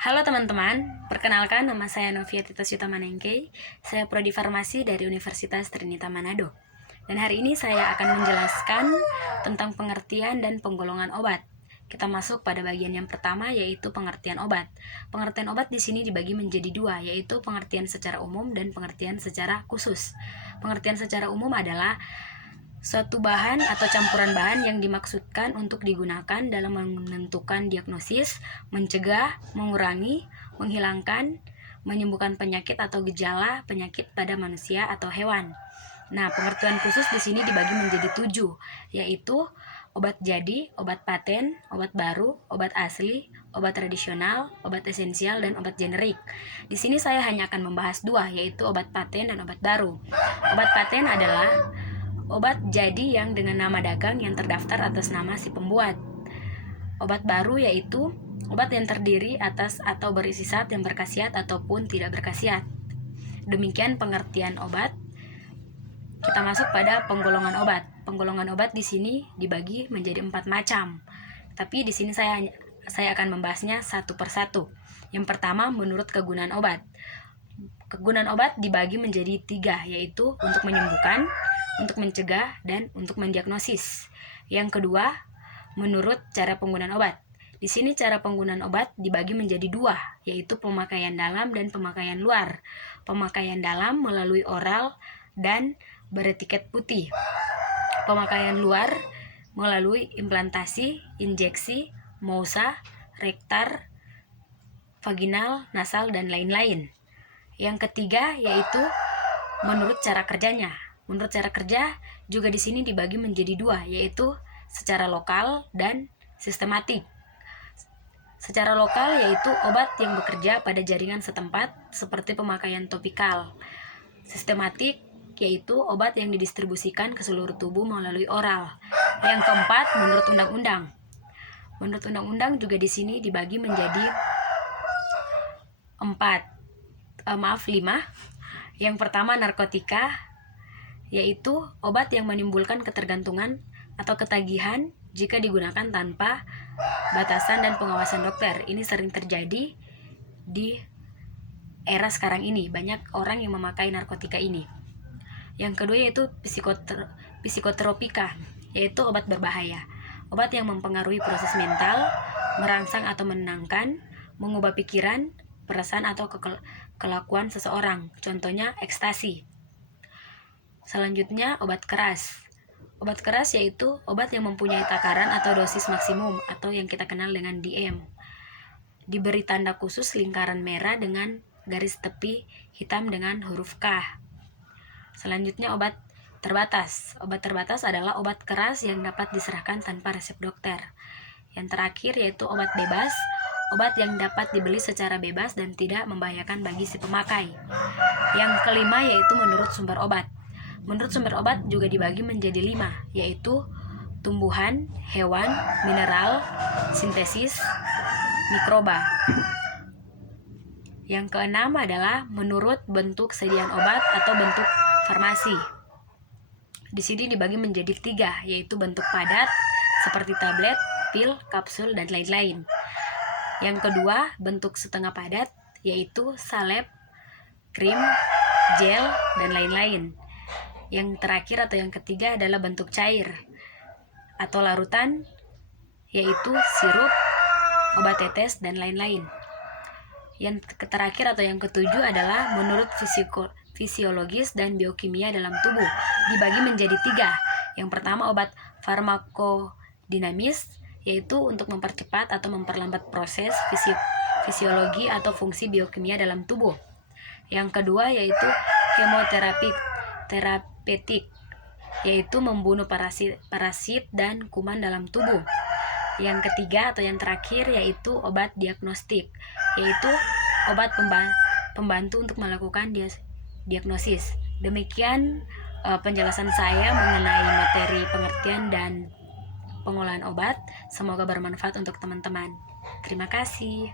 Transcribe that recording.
Halo teman-teman, perkenalkan nama saya Novia Tita Syuta Manengkei. Saya Prodi Farmasi dari Universitas Trinita Manado. Dan hari ini saya akan menjelaskan tentang pengertian dan penggolongan obat. Kita masuk pada bagian yang pertama, yaitu pengertian obat. Pengertian obat di sini dibagi menjadi dua, yaitu pengertian secara umum dan pengertian secara khusus. Pengertian secara umum adalah suatu bahan atau campuran bahan yang dimaksudkan untuk digunakan dalam menentukan diagnosis, mencegah, mengurangi, menghilangkan, menyembuhkan penyakit atau gejala penyakit pada manusia atau hewan. Nah, pengertian khusus di sini dibagi menjadi 7, yaitu obat jadi, obat paten, obat baru, obat asli, obat tradisional, obat esensial, dan obat generik. Di sini saya hanya akan membahas 2, yaitu obat paten dan obat baru. Obat paten adalah obat jadi yang dengan nama dagang yang terdaftar atas nama si pembuat. Obat baru yaitu obat yang terdiri atas atau berisi zat yang berkhasiat ataupun tidak berkhasiat. Demikian pengertian obat. Kita masuk pada penggolongan obat. Penggolongan obat di sini dibagi menjadi 4 macam. Tapi di sini saya akan membahasnya satu persatu. Yang pertama, menurut kegunaan obat. Kegunaan obat dibagi menjadi 3, yaitu untuk menyembuhkan, untuk mencegah, dan untuk mendiagnosis. Yang kedua, menurut cara penggunaan obat. Di sini cara penggunaan obat dibagi menjadi 2, yaitu pemakaian dalam dan pemakaian luar. Pemakaian dalam melalui oral dan beretiket putih. Pemakaian luar melalui implantasi, injeksi, mucosa, rektal, vaginal, nasal, dan lain-lain. Yang ketiga yaitu menurut cara kerjanya. Menurut cara kerja juga di sini dibagi menjadi 2, yaitu secara lokal dan sistematik. Secara lokal yaitu obat yang bekerja pada jaringan setempat seperti pemakaian topikal. Sistematik yaitu obat yang didistribusikan ke seluruh tubuh melalui oral. Yang keempat, menurut undang-undang. Menurut undang-undang juga di sini dibagi menjadi 5. Yang pertama, narkotika, yaitu obat yang menimbulkan ketergantungan atau ketagihan jika digunakan tanpa batasan dan pengawasan dokter. Ini sering terjadi di era sekarang ini. Banyak orang yang memakai narkotika ini. Yang kedua yaitu psikotropika, yaitu obat berbahaya. Obat yang mempengaruhi proses mental, merangsang atau menenangkan, mengubah pikiran, perasaan atau kelakuan seseorang. Contohnya ekstasi. Selanjutnya, obat keras. Obat keras yaitu obat yang mempunyai takaran atau dosis maksimum atau yang kita kenal dengan DM. Diberi tanda khusus lingkaran merah dengan garis tepi hitam dengan huruf K. Selanjutnya, obat terbatas. Obat terbatas adalah obat keras yang dapat diserahkan tanpa resep dokter. Yang terakhir yaitu obat bebas. Obat yang dapat dibeli secara bebas dan tidak membahayakan bagi si pemakai. Yang kelima yaitu menurut sumber obat. Menurut sumber obat juga dibagi menjadi 5, yaitu tumbuhan, hewan, mineral, sintesis, mikroba. Yang keenam adalah menurut bentuk sediaan obat atau bentuk farmasi. Di sini dibagi menjadi 3, yaitu bentuk padat seperti tablet, pil, kapsul, dan lain-lain. Yang kedua, bentuk setengah padat, yaitu salep, krim, gel, dan lain-lain. Yang terakhir atau yang ketiga adalah bentuk cair atau larutan, yaitu sirup, obat tetes, dan lain-lain. Yang terakhir atau yang ketujuh adalah menurut fisiologis dan biokimia dalam tubuh, dibagi menjadi 3. Yang pertama, obat farmakodinamis, yaitu untuk mempercepat atau memperlambat proses fisiologi atau fungsi biokimia dalam tubuh. Yang kedua yaitu kemoterapi terapeutik, yaitu membunuh parasit dan kuman dalam tubuh. Yang ketiga atau yang terakhir yaitu obat diagnostik, yaitu obat pembantu untuk melakukan diagnosis. Demikian penjelasan saya mengenai materi pengertian dan pengolahan obat. Semoga bermanfaat untuk teman-teman. Terima kasih.